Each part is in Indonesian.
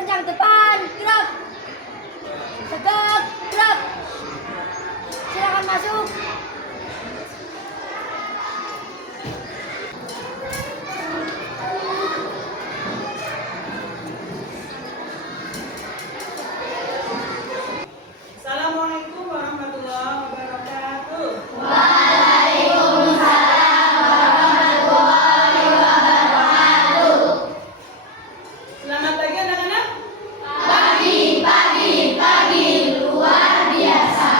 Kencang depan, gerak. Tegak, gerak. Silakan masuk. Assalamualaikum warahmatullahi wabarakatuh. Selamat pagi anak-anak. Pagi luar biasa.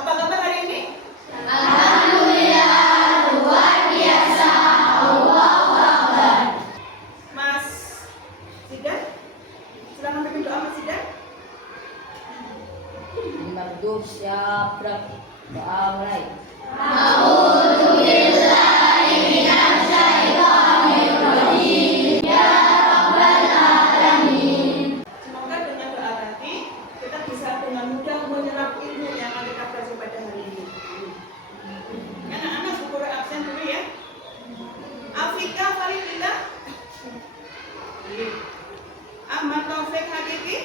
Apa kabar hari ini? Alhamdulillah luar biasa. Allahu Akbar. Mas Sidan, silakan pimpin doa Mas Sidan. Berdua siap gerak doa mulai. Semoga dengan doa tadi kita bisa dengan mudah menyerap ilmu yang akan kita pelajari pada hari ini. Anak-anak guru absen dulu ya. Afrika Faridita. Ahmad Taufik Hakiki.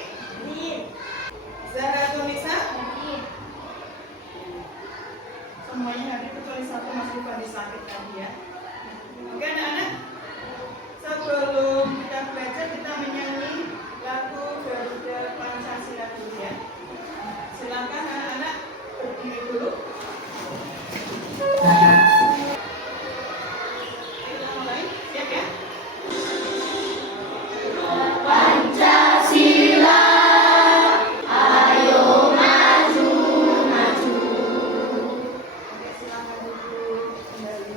Zahra Tunisa. Semuanya hadir kecuali satu Mas Rifani sakit tadi ya. Oke anak-anak, sebelum kita belajar kita menyanyi lagu Garuda Pancasila dulu ya. Silakan anak-anak berdiri dulu. Kita mulai, siap ya? Pancasila, ayo maju, maju. Oke, silakan duduk kembali.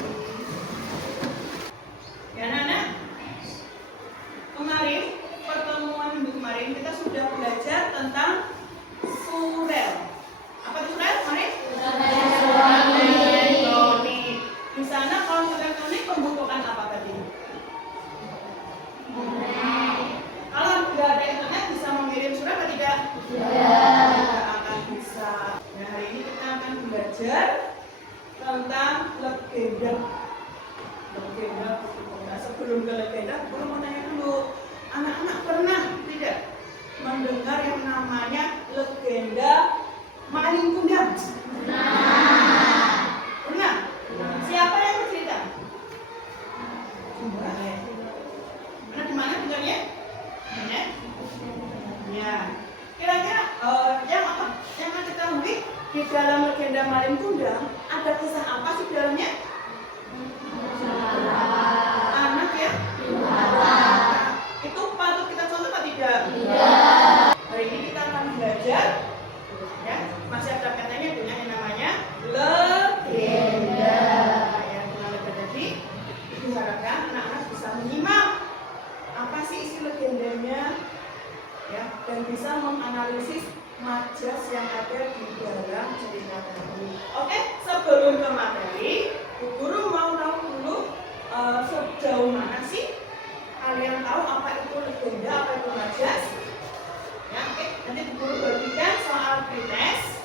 Ya anak-anak, kemarin pertemuan minggu kemarin kita sudah belajar tentang surel. Apa itu surel kemarin? Elektronik. Di sana kalau elektronik membutuhkan apa tadi? Kalau nggak ada internet bisa mengirim surat atau tidak? Tidak akan bisa. Nah hari ini kita akan belajar tentang legenda. Legenda. Nah, sebelum ke legenda, aku mau tanya dulu, anak-anak pernah tidak mendengar yang namanya legenda Maling Kundang? Pernah? Siapa yang bercerita? Pernah di mana dengarnya? Mana? Ya. Kira-kira yang apa? Yang anda ketahui di dalam legenda Maling Kundang ada kisah apa sih di dalamnya? Anak ya? Itu patut kita contoh atau tidak? Hari ini kita akan belajar ya, masih ada katanya punya yang namanya legenda. Ya, dengan legenda tadi diharapkan anak-anak bisa menyimak apa sih isi legendanya ya, dan bisa menganalisis majas yang ada di dalam cerita tadi. Oke, sebelum ke materi, Bu Guru mau tahu dulu sejauh mana sih kalian tahu apa itu legenda, apa itu majas? Ya, oke. Nanti Bu Guru berikan soal pretest.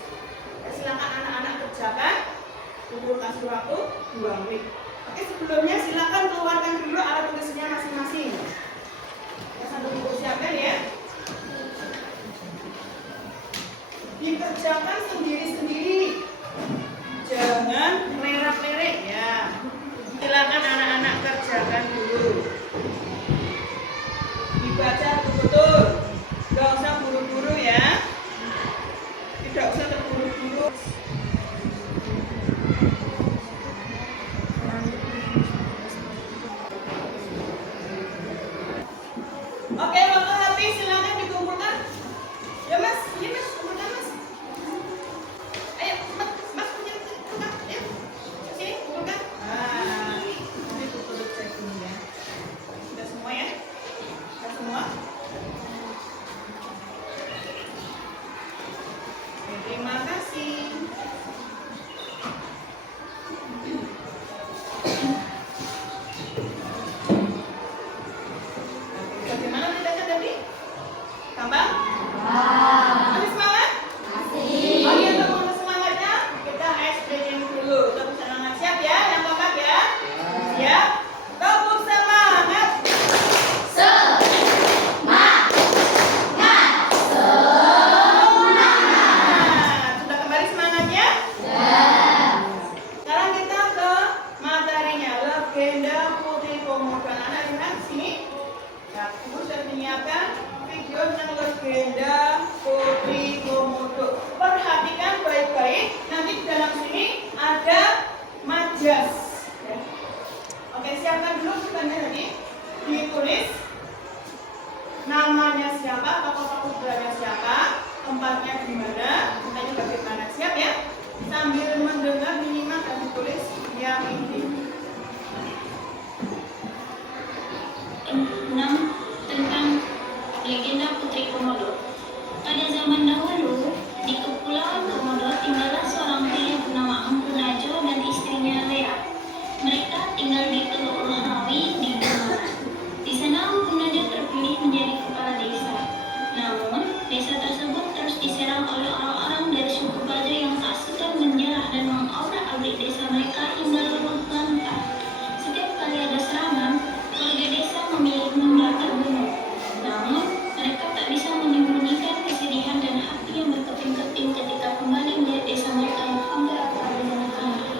Ya, silakan anak-anak kerjakan. Bu Guru kasih waktu 2 menit. Oke, sebelumnya silakan keluarkan dulu alat tulisnya masing-masing. Ya, sambil Bu Guru siapkan ya. Dikerjakan sendiri-sendiri, jangan lerap-lerek ya. Silakan anak-anak kerjakan dulu, dibaca betul-betul, nggak usah buru-buru ya, tidak usah terburu-buru. Oke, waktu habis silakan dikumpulkan. Ya mas, ini mas, kumpulkan mas. Ayo, mas punya kumpulkan, ayo. Sini, kumpulkan. Nah, ini betul cek ini ya. Sudah semua ya? Sudah semua? Oke, terima kasih. Bagaimana belajar tadi? Gampang? Masih semangat? Masih. Oke, untuk mengulang semangatnya, kita explaining dulu. Tepuk semangat, siap ya? Yang kompak ya? Siap? Tepuk semangat. Semangat. menyiapkan video tentang legenda Putri Komodo. Perhatikan baik-baik, nanti di dalam sini ada majas. Ya. Oke, siapkan dulu bukannya tadi. Ditulis namanya siapa, tokoh-tokoh udaranya siapa, tempatnya di mana, tempatnya bagaimana. Siap ya? Sambil mendengar minimal dan ditulis yang ini. 6. Tentang legenda Putri Komodo. Pada zaman dahulu, di Kepulauan Komodo tinggallah seorang pria bernama Empu Najo dan istrinya Lea. Mereka tinggal di Teluk Rohawi di Gunung. Di sana Empu Najo terpilih menjadi kepala desa. Namun, desa tersebut terus diserang oleh orang-orang dari suku Bajo yang tak segan menjarah dan mengobrak-abrik desa mereka hingga runtuh. Setiap kali ada serangan, warga desa memilih mendaftar gunung. Namun, mereka tak bisa menyembunyikan kesedihan dan hati yang berkeping-keping ketika kembali melihat desa mereka yang hampir rata dengan tanah.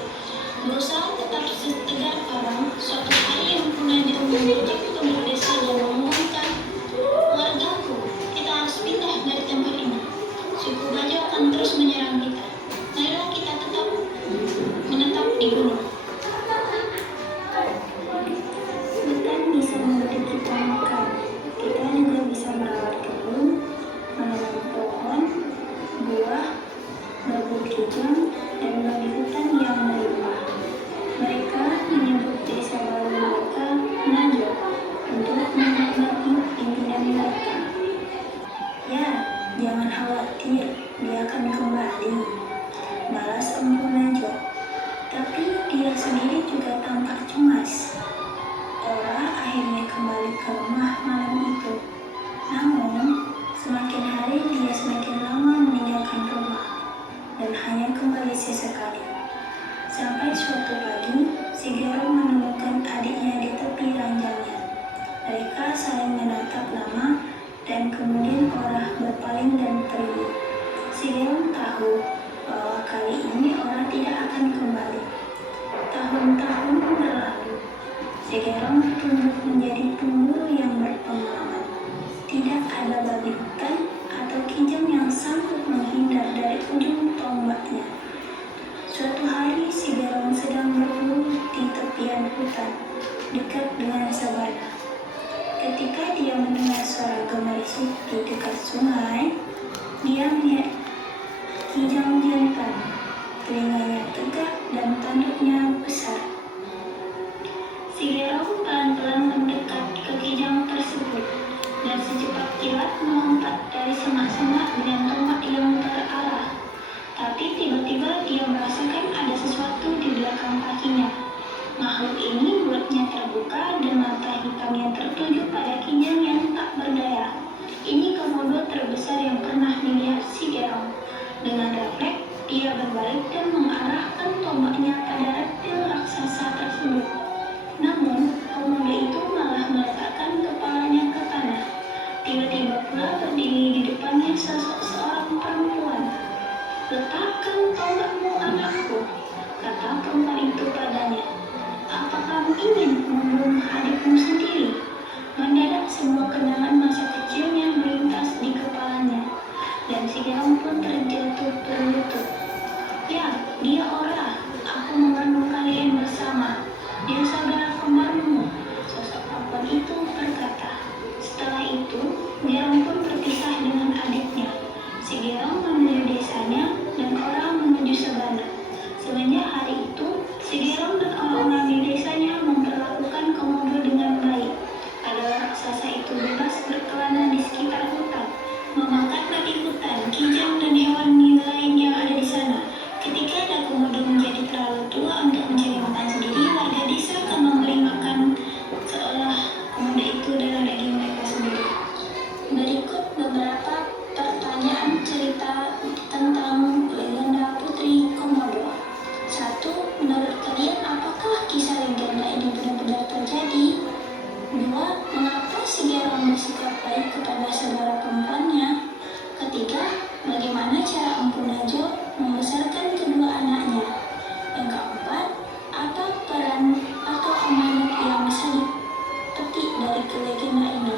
Berusaha tetap setegar karang, suatu hari Empu Najo mengunjungi penduduk desa dan mengumumkan, "Wargaku, kita harus pindah dari tempat ini. Suku Bajo akan terus menyerang kita. Marilah kita tetap menetap di gunung." Hutan bisa memberi kita makan. Kita juga bisa merawat kebun, menanam pohon, buah, berburu kijang, dan bagi hutan yang melimpah. Mereka menyebut desa baru mereka Najo untuk menghormati pimpinan mereka. "Ya, jangan khawatir, dia akan kembali," balas Empu Najo. Tapi dia sendiri juga tampak cemas. Ora akhirnya kembali ke rumah malam itu. Namun, semakin hari dia semakin lama meninggalkan rumah dan hanya kembali sesekali. Sampai suatu pagi, si Gero menemukan adiknya di tepi ranjangnya. Mereka saling menatap lama dan kemudian Ora berpaling dan pergi. Si Gero tahu bahwa kali ini Ora tidak akan kembali. Tahun-tahun berlalu. Segerong tumbuh menjadi pemburu yang berpengalaman. Tidak ada babi hutan atau kijang yang sanggup menghindar dari ujung tombaknya. Suatu hari Segerong sedang berburu di tepian hutan, dekat dengan sabana. Ketika dia mendengar suara gemerisik di dekat sungai, dia melihat kijang jantan. Telinganya tegak dan tanduknya besar. Segerong pelan-pelan mendekat ke kijang tersebut dan secepat kilat melompat dari semak-semak dengan tombak yang terarah. Tapi tiba-tiba dia merasakan ada sesuatu di belakang kakinya. Makhluk ini mulutnya terbuka dan mata hitamnya tertuju pada kijang yang tak berdaya. Ini komodo terbesar yang pernah dilihat Segerong. Dengan refleks, dia berbalik dan mengarahkan tombaknya pada reptil raksasa tersebut. Namun, komodo itu malah meletakkan kepalanya ke tanah. Tiba-tiba pula berdiri di depannya seorang perempuan. "Letakkan tombakmu, anakku," kata perempuan itu padanya. "Apa kamu ingin membunuh adikmu sendiri?" Mendadak semua kenangan masa kecilnya melintas di kepalanya, dan Segerong pun terjatuh berlutut. "Ya, dia Ora. Aku mengandung kalian bersama. Dia saudara kembarmu," sosok perempuan itu berkata. Setelah itu, Gerong pun berpisah dengan adiknya. Si Gerong memilih desanya dan orang menuju sabana. Semenjak hari itu, si Gerong dan orang-orang di desanya memperlakukan komodo dengan baik. Adalah raksasa itu bebas berkelana di sekitar hutan, memakan babi hutan, kijang, dan hewan lain yang ada di sana. Ketika ada komodo menjadi terlalu tua untuk mencari makan sendiri, warga desa akan memberi makan seolah komodo itu adalah daging mereka sendiri. Berikut beberapa pertanyaan cerita tentang legenda Putri Komodo. 1. Menurut kalian, apakah kisah legenda ini benar-benar terjadi? 2. Mengapa si Gerong bersikap baik kepada saudara perempuannya? Ketiga, bagaimana cara Empu Najo membesarkan kedua anaknya? Yang keempat, apa peran atau amanat yang bisa dipetik dari legenda ini?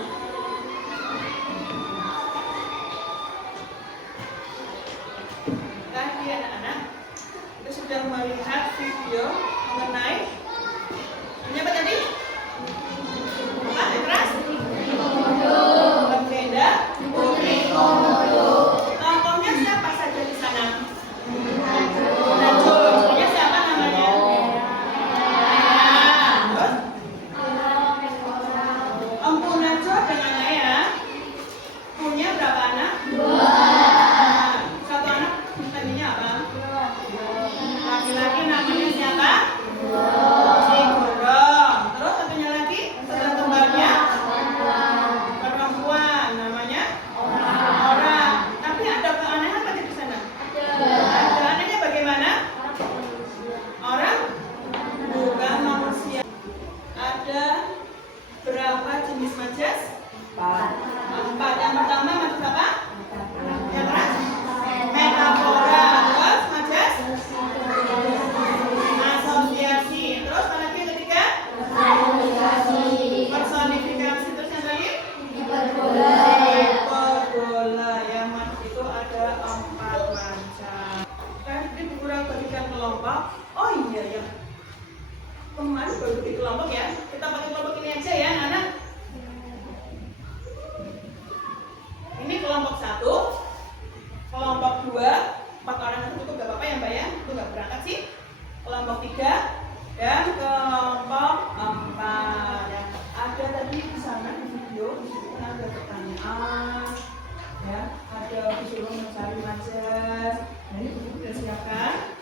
jenis majas? 4. 4. Yang pertama majas apa? Yang keras? Metafora. Terus majas? Asosiasi. Terus apa lagi yang ketiga? Personifikasi. Terus yang terakhir? Hiperbola. Yang majas itu ada 4 macam. Tadi kurang bagikan kelompok. Oh iya ya. Kemarin baru bagi kelompok ya. Kita pakai kelompok ini aja ya, anak. Ini kelompok 1, kelompok 2, 4 orang itu gak apa-apa ya Mbak ya, itu gak berangkat sih. Kelompok 3 dan kelompok 4 ya. Ada tadi di sana di video, di sini ada pertanyaan ya, ada disuruh mencari majas. Nah ini buku sudah siapkan,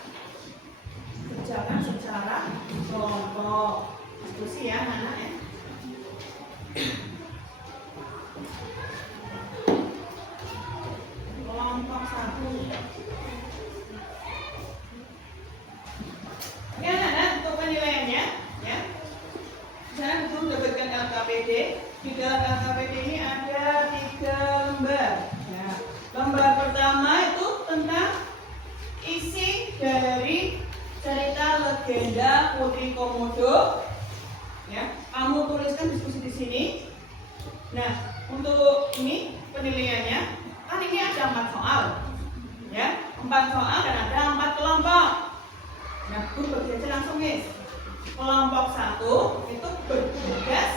kerjakan secara kelompok, diskusi ya anak ya. Kelompok 1. Oke anak-anak, untuk penilaiannya ya. Saya belum mendapatkan LKPD. Di dalam LKPD ini ada 3 lembar. Ya. Lembar pertama itu tentang isi dari cerita legenda Putri Komodo. Ya, kamu tuliskan diskusi di sini. Nah, untuk ini penilaiannya, kan ini ada 4 soal, ya, 4 soal dan ada 4 kelompok. Nah, Bu bagi aja langsung guys. Kelompok 1 itu bertugas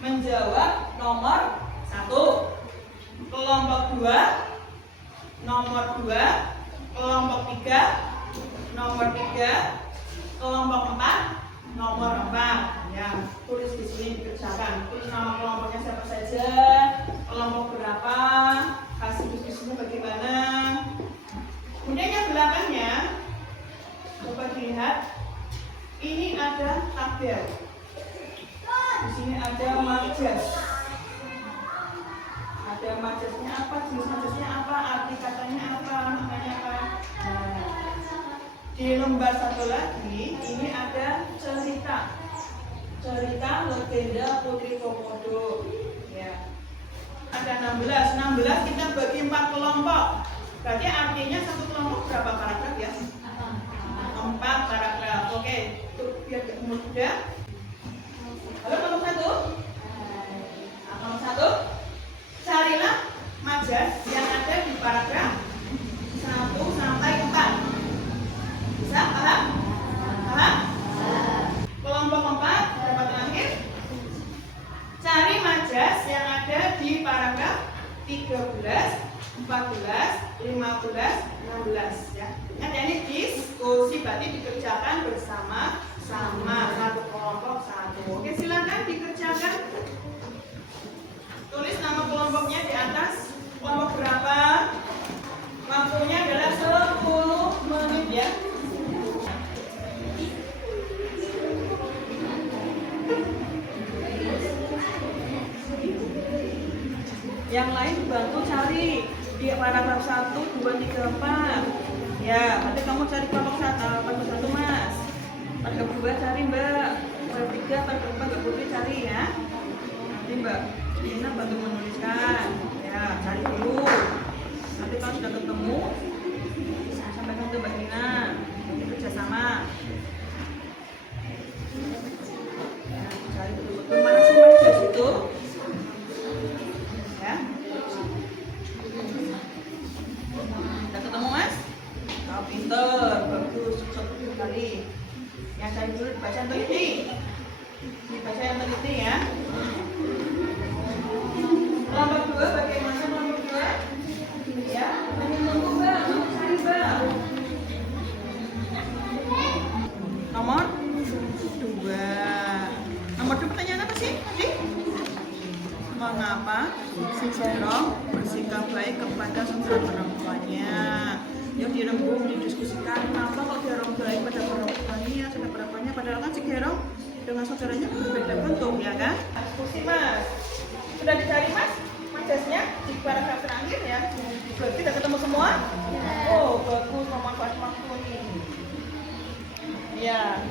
menjawab nomor 1. Kelompok 2 nomor 2. Kelompok 3 nomor 3. Kelompok 4 nomor 4. Ya, tulis di sini dikerjakan. Tulis nama kelompoknya siapa saja, kelompok berapa, kasih diskusinya bagaimana. Kemudian yang belakangnya, coba dilihat. Ini ada tabel. Di sini ada majas. Ada majasnya apa, jenis majasnya apa, arti katanya apa, maknanya apa. Nah, di lembar 1 lagi, ini ada cerita legenda Putri Komodo. Ya. Ada 16 kita bagi 4 kelompok. Berarti artinya satu kelompok berapa paragraf ya? 4 paragraf. Oke, itu biar mudah. Halo kelompok 1. Kelompok 1. Carilah majas yang ada di paragraf 1 sampai 4. Bisa? Paham? Paham? Kelompok 4, dapat terakhir. Cari majas yang ada di paragraf 13, 14, 15, 16 ya. Nah, ini diskusi berarti dikerjakan bersama-sama, satu kelompok 1. Oke, silakan dikerjakan. Tulis nama kelompoknya di atas. Kelompok berapa? Waktunya adalah 10 menit ya. Yang lain bantu cari di paragraf 1, 2, 3, 4. Ya, nanti kamu cari kelompok 1 Mas. Paragraf 2 cari Mbak. Paragraf 3, paragraf 4 Mbak Putri cari ya. Nanti Mbak Dina bantu menuliskan. Ya, cari dulu. Nanti kalau sudah ketemu, sampaikan ke Mbak Dina. Nanti kerjasama. Ya, cari betul-betul mana sih majas itu. Udah ketemu Mas? Oh, pinter, bagus, sukses kali. Yang cari dulu dibaca yang teliti. Dibaca yang teliti ya. Kelompok 2 bagaimana kelompok 2? Ya, nunggu Mbak, cari Mbak. Nomor 2. Nomor 2 pertanyaan apa sih tadi? Mengapa si Jerome bersikap baik kepada saudara perempuannya? Yang dirembuk didiskusikan, kenapa kok Jerome baik pada perempuannya, saudara perempuannya, padahal kan si Jerome dengan saudaranya berbeda bentuk ya kan? Diskusi Mas. Sudah dicari Mas? Majasnya di paragraf terakhir ya. Berarti sudah ketemu semua? Oh, bagus, memanfaatkan waktu ini. Ya.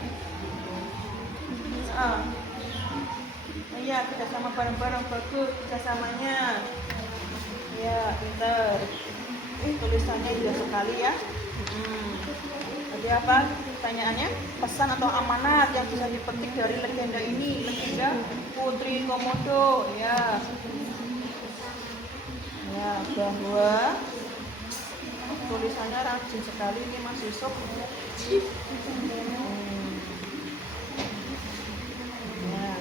Iya, kerjasama bareng-bareng, bagus kerjasamanya. Ya, pinter. Tulisannya indah sekali ya. Jadi apa pertanyaannya? Pesan atau amanat yang bisa dipetik dari legenda ini, legenda Putri Komodo. Ya, ya bahwa tulisannya rajin sekali ini Mas Yusuf. Ya.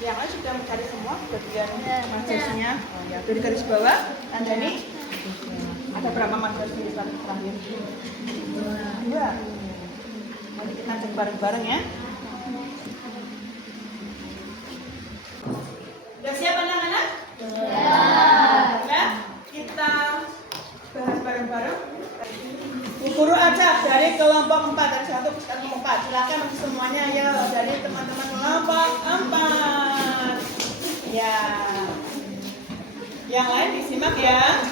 Yang lain sudah mencari semua bagian majasnya. Oh, ya, dari garis bawah. Anda nih ada berapa majas di terakhir? Dua. Mari kita cek bareng-bareng ya. Sudah siap anak-anak? Ya. Kita bahas bareng-bareng. Bu Guru aja dari kelompok 4 dari 1 ke kelompok 4. Silakan semuanya ya dari teman-teman kelompok 4. Ya. Yang lain disimak ya.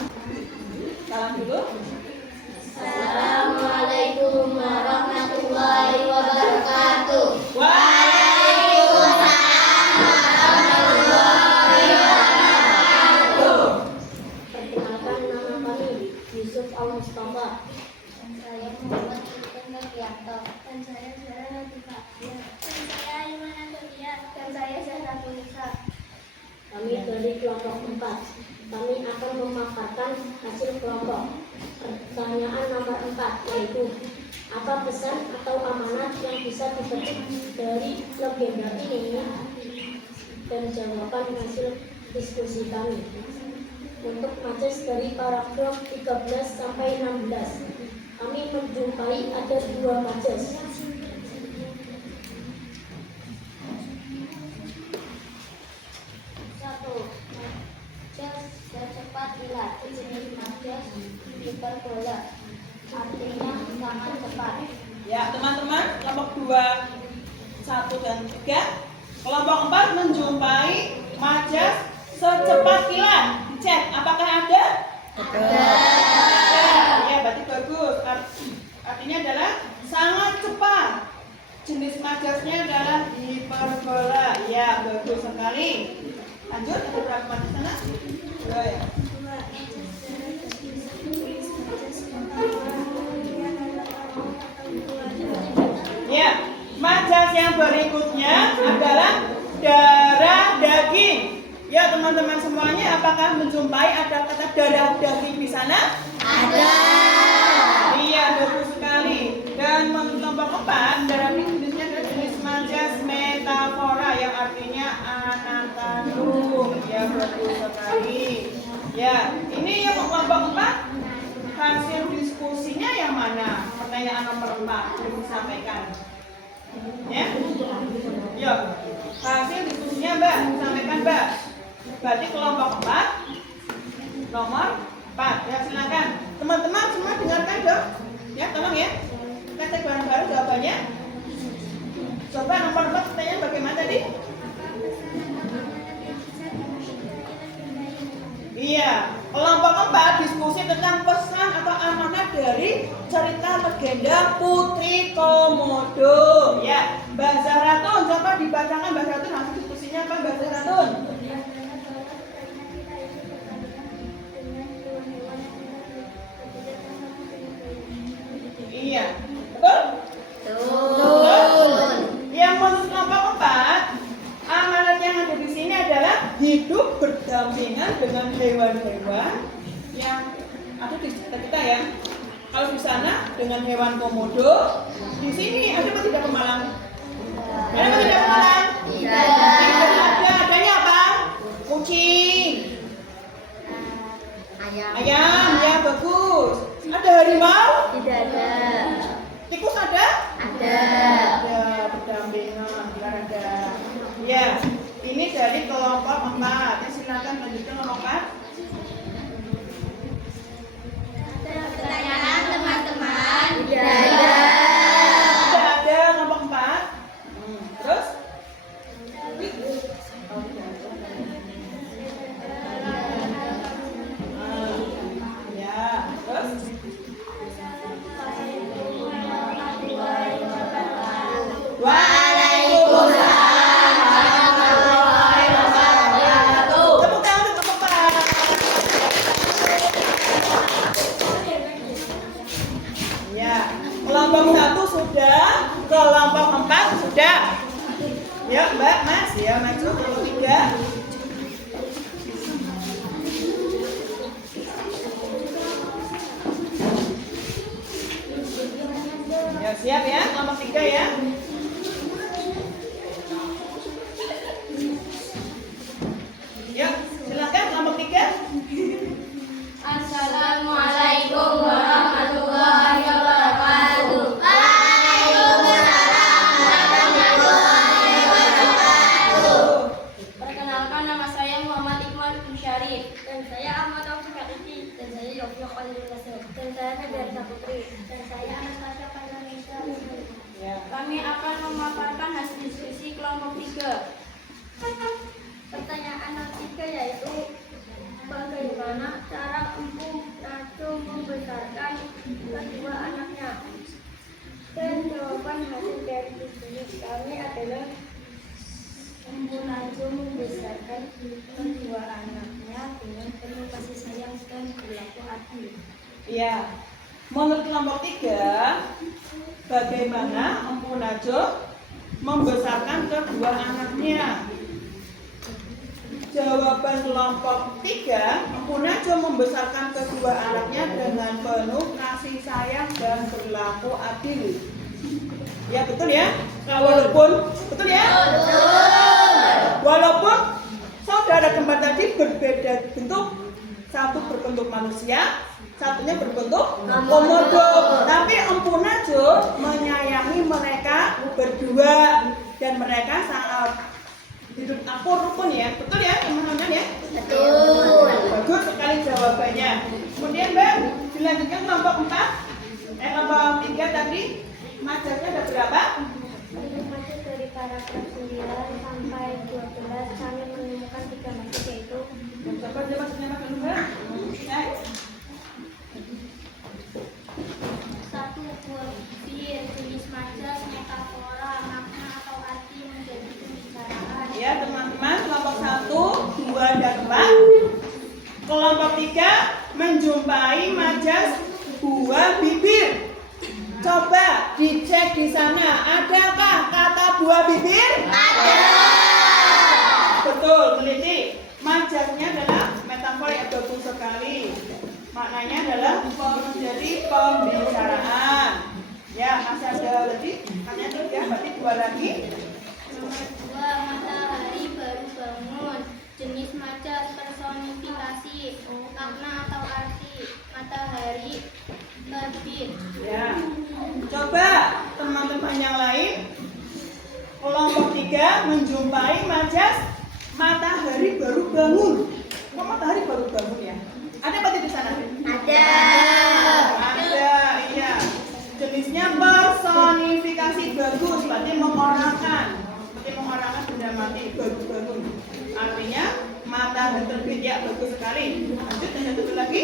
Salam dulu. Assalamualaikum warahmatullahi wabarakatuh. Waalaikumsalam warahmatullahi wabarakatuh. Perkenalkan, nama kami Yusuf Al-Mustafa. Saya Muhammad Sultan Novianto. Dan saya Zahra Latifah. Dan saya Imana Sonia. Dan saya Zahra Punisa. Kami dari kelompok 4. Kami akan memaparkan hasil kelompok. Pertanyaan nomor 4 yaitu apa pesan atau amanat yang bisa dipetik dari legenda ini, dan jawaban hasil diskusi kami. Untuk majas dari paragraf 13 sampai 16, kami menjumpai ada 2 majas. Secepat kilat, jenis majas hiperbola, artinya sangat cepat. Ya, teman-teman, kelompok 2, 1 dan 3. Kelompok 4 menjumpai majas secepat kilat. Cek, apakah ada? Ada. Ya, berarti bagus. Artinya adalah sangat cepat. Jenis majasnya adalah hiperbola. Ya, bagus sekali. Lanjut, ada berapa majas sana? 2 ya. Ya, majas yang berikutnya adalah darah daging. Ya, teman-teman semuanya, apakah menjumpai ada kata darah daging di sana? Ada. Iya, bagus sekali. Dan kelompok 4, darah daging jenisnya adalah jenis majas metafora yang artinya anak kandung. Ya, bagus sekali. Ya, ini yang kelompok 4. Hasil diskusinya yang mana? Pertanyaan nomor 4 yang disampaikan. Ya, yuk. Hasil diskusinya Mbak, disampaikan Mbak. Berarti kelompok 4 nomor 4. Ya, silakan. Teman-teman semua dengarkan dong. Ya, tolong ya. Kita cek bareng-bareng jawabannya. Coba nomor 4 pertanyaan bagaimana tadi? Iya, kelompok 4 diskusi tentang pesan atau amanat dari cerita legenda Putri Komodo. Ya, Mbak Zahratun, coba dibacakan Mbak Zahratun hasil diskusinya apa Mbak Zahratun? Iya, betul? Betul. Yang menurut kelompok 4, amanat yang ada di sini adalah hidup berdampingan dengan hewan-hewan yang ada di sekitar kita ya. Kalau di sana dengan hewan komodo, di sini ada apa tidak pemalang? Ada apa tidak pemalang? Tidak ada. Adanya apa? Kucing. Ayam, ya bagus. Ada harimau? Tidak ada. Tikus ada? Ada. Ada, berdampingan, tidak ada. Ya, ini dari kelompok 4. Ya, silakan lanjutkan kelompok 4. Pertanyaan teman-teman. Tidak ada kelompok 4. Terus? Ya, terus? Waalaikumsalam maju kelompok 3. Ya, siap ya, kelompok 3 ya. Yuk, silakan kelompok 3. Assalamualaikum warahmatullahi wabarakatuh. Perkenalkan, nama saya Muhammad Iqbal Syarif. Dan saya Ahmad Taufik Arifin. Dan saya Yofia Khalil Nasir. Dan saya Nadia Putri. Dan saya Anastasia Pandanisa. Ya. Kami akan memaparkan hasil diskusi kelompok 3. Pertanyaan nomor 3 yaitu bagaimana cara Empu Naco membesarkan kedua anaknya? Dan jawaban hasil dari diskusi kami adalah Empu Naco membesarkan kedua anaknya dengan penuh kasih sayang dan berlaku adil. Iya. Menurut kelompok 3, bagaimana Empu Najo membesarkan kedua anaknya? Jawaban kelompok 3, Empu Najo membesarkan kedua anaknya dengan penuh kasih sayang dan berlaku adil. Ya, betul ya? Walaupun, betul ya? Walaupun saudara kembar tadi berbeda bentuk, satu berbentuk manusia, satunya berbentuk komodo. Tapi Empu Najo menyayangi mereka berdua dan mereka sangat hidup akur rukun ya. Betul ya teman-teman ya? Betul. Bagus sekali jawabannya. Kemudian Mbak, dilanjutkan kelompok 4. Kelompok 3 tadi majasnya ada berapa? Masuk dari paragraf 9 sampai 12 kami menemukan 3 masuk yaitu Coba dia maksudnya apa dulu Mbak? Satu, buah bibir, jenis majas, metafora, makna atau arti menjadi pembicaraan. Ya teman-teman, kelompok 1, 2, dan 4. Kelompok 3 menjumpai majas buah bibir. Coba dicek di sana, adakah kata buah bibir? Ada. Betul, teliti. Majasnya adalah metafora yang bagus sekali. Maknanya adalah menjadi pembicaraan. Ya, masih ada berarti hanya 3, berarti 2 lagi. Nomor 2, matahari baru bangun. Jenis majas, personifikasi, makna atau arti. Matahari terbit. Ya. Coba teman-teman yang lain. Kelompok 3 menjumpai majas matahari baru bangun. Kok matahari baru bangun ya? Ada berarti di sana? ada. Ada, iya. Jenisnya personifikasi bagus, berarti mengorangkan. Berarti mengorangkan benda mati, baru bangun. Artinya matahari terbit ya, bagus sekali. Lanjut yang satu lagi.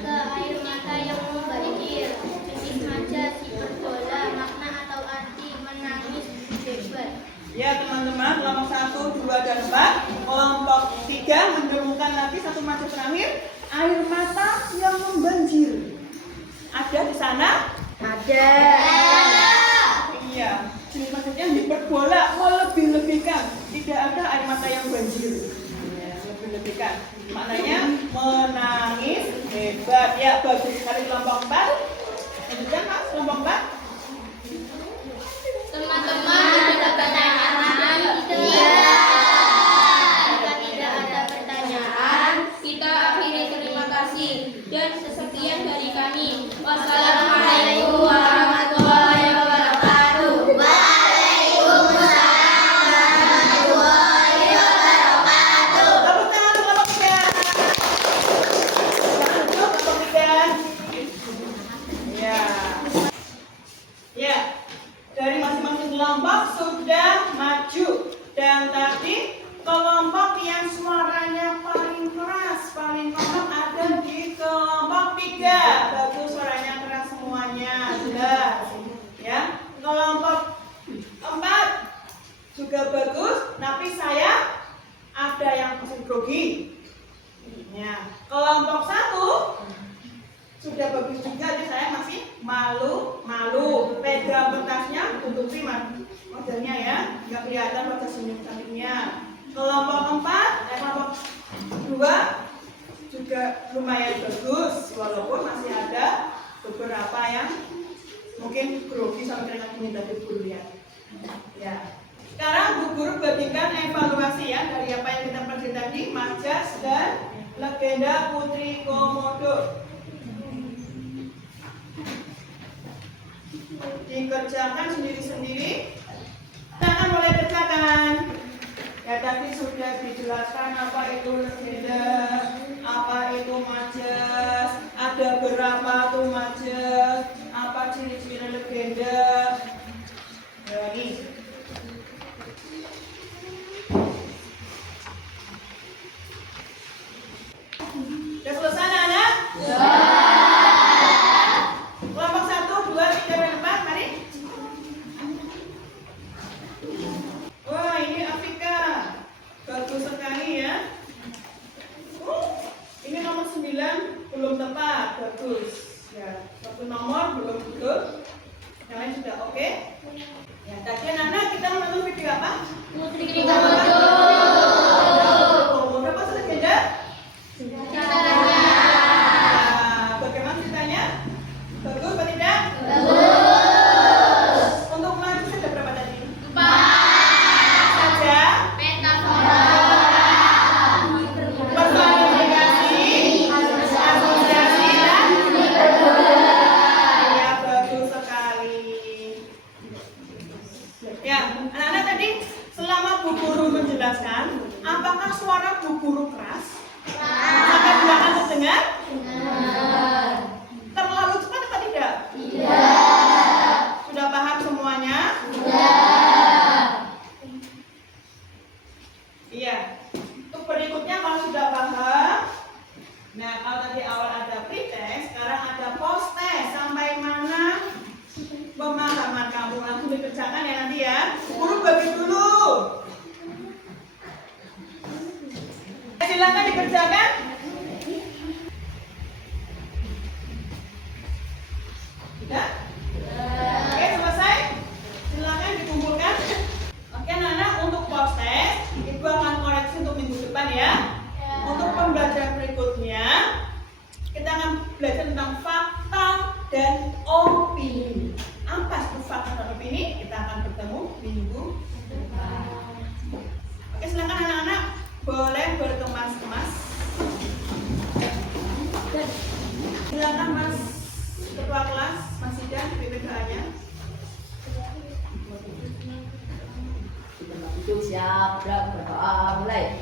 Ke air mata yang membanjir. Jenis majas, hiperbola, makna atau arti. Menangis, hebat. Ya teman-teman, kelompok 1, 2, dan 4. Kelompok 3 menemukan lagi satu majas terakhir, air mata yang membanjir. Ada di sana? Ada. Iya. Jenis majasnya hiperbola, melebih-lebihkan. Tidak ada air mata yang banjir. Ya, lebih-lebihkan. Maknanya menangis hebat. Ya, bagus sekali kelompok 4. Lanjutkan Mas, kelompok 4. Teman-teman, ada pertanyaan? Iya. Jika tidak ada pertanyaan, kita akhiri. Terima kasih dan sekian dari kami. Wassalamualaikum warahmatullahi wabarakatuh. Tepuk tangan untuk kelompok 3. Lanjut kelompok 3. Ya. Ya. Dari masing-masing kelompok sudah maju. Dan tadi kelompok yang suaranya paling keras, paling kompak ada di kelompok 3. Bagus, suaranya keras semuanya, jelas. Ya, kelompok 4 juga bagus, tapi saya ada yang masih grogi. Ya, kelompok 1 sudah bagus juga, jadi saya masih malu-malu. Pegang kertasnya, tutupi modelnya ya. nggak kelihatan wajah senyum cantiknya. Kelompok 2 juga lumayan bagus, walaupun masih ada beberapa yang mungkin grogi sama keringat dingin tadi Bu Guru lihat. Ya. Sekarang Bu Guru bagikan evaluasi ya dari apa yang kita pelajari tadi, Majas dan Legenda Putri Komodo. Dikerjakan sendiri-sendiri. Tangan mulai kerjakan. Ya tadi sudah dijelaskan apa itu legenda, apa itu majas, ada berapa tuh majas, apa ciri-ciri legenda. Ya, ini. Sudah selesai anak? Kelompok 1, 2, 3, dan 4, mari. Wah, ini Afrika. Bagus sekali ya. Ini nomor 9 belum tepat, bagus. Ya, satu nomor belum betul. Yang lain sudah oke. Ya, tadi anak kita menonton video apa? Putri Komodo. Komodo apa legenda? Caranya. Nah, bagaimana ceritanya? Bagus atau tidak? Bagus. Untuk majas ada berapa tadi? 4. Saja. Metafora. Personifikasi, asosiasi, dan ya bagus sekali. Ya, anak-anak tadi selama Bu Guru menjelaskan, apakah suara Bu Guru keras? Sampai belakang terdengar? Terlalu cepat atau tidak? Sudah paham semuanya? Iya. Untuk berikutnya kalau sudah paham, nah kalau tadi awal ada pretest, sekarang ada post test. Sampai mana pemahaman kamu langsung dikerjakan ya nanti ya. Guru bagi dulu. Silakan dikerjakan. Sudah? Oke, selesai. Silakan dikumpulkan. Oke, anak-anak, untuk post test Ibu akan koreksi untuk minggu depan ya. Untuk pembelajaran berikutnya kita akan belajar tentang fakta dan opini. Apa itu fakta dan opini? Kita akan bertemu minggu depan. Oke, silakan anak-anak boleh berkemas-kemas. Silakan Mas Ketua kelas, Mas Idan, PPKA-nya. Itu siap, berdoa mulai.